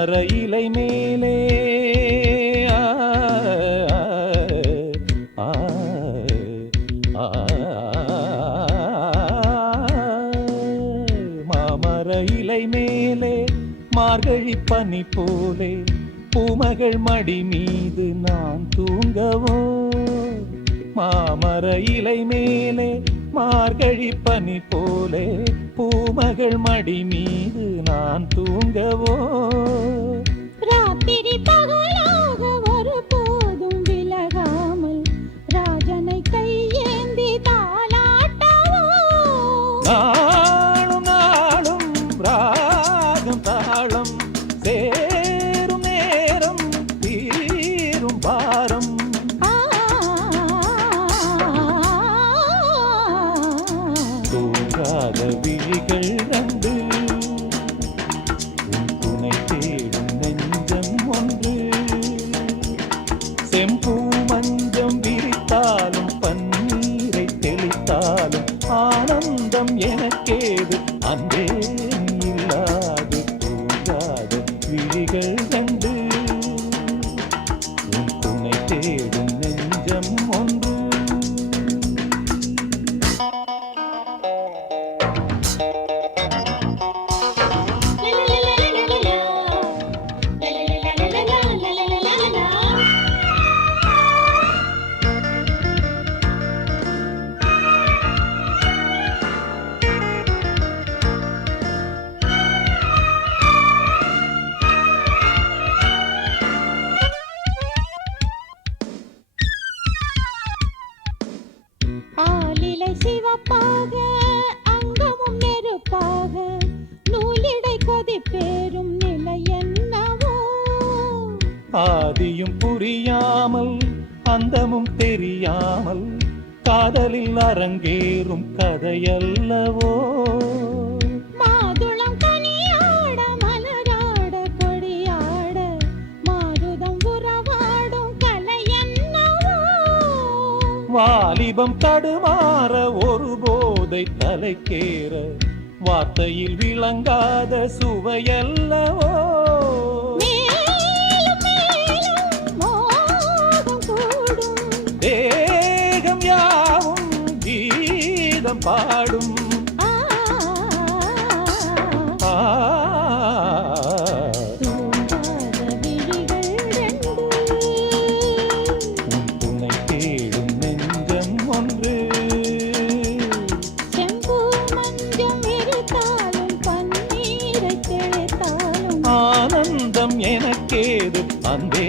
மாமர இலை மேலே மாமர இலை மேலே மார்கழி பனி போலே பூமகள் மடி மீது நான் தூங்கவோ மாமர இலை மேலே மார்கழி பனி போலே பூமகள் மடி மீது நான் தூங்கவோ ராத்திரி பகலாக ஒரு போதும் விலகாமல் ராஜனை கையேந்தி தாலாட்டவோ நாளும் நாளும் ராகம் தாளம் சேரும் நேரம் தீரும் பாரம் தூங்காத விழிகள் கண்டு உன் துணை தேடும் நெஞ்சம் ஒன்று செம்பூ மஞ்சம் விரித்தாலும் பன்னீரை தெளித்தாலும் ஆனந்தம் எனக்கேது அன்பே இல்லாது தூங்காத விழிகள் கண்டு உன் துணை தேடும் நெஞ்சம் ஒன்று ஆலிலை சிவப்பாக அங்கமும் நெருப்பாக நூலிடை கொதிப்பேறும் நிலை என்னவோ ஆதியும் புரியாமல் அந்தமும் தெரியாமல் காதலில் அரங்கேறும் கதையல்லவோ மாதுளம் கனியாட மலராட கொடியாட மாருதம் உறவாடும் கலை என்னவோ வாலிபம் தடுமாற ஒரு போதை தலைக்கேற வார்த்தையில் விளங்காத சுவையல்லவோ மேலும் மேலும் மோகம் கூடும் தேகம் யாவும் கீதம் பாடும் ஆ தூங்காத விழிகள் ரெண்டு உன் துணை தேடும் நெஞ்சம் ஒன்று செம்பூ மஞ்சம் இருத்தாலும் பன்னீரை தெளித்தாலும் ஆனந்தம் எனக்கேது அன்பே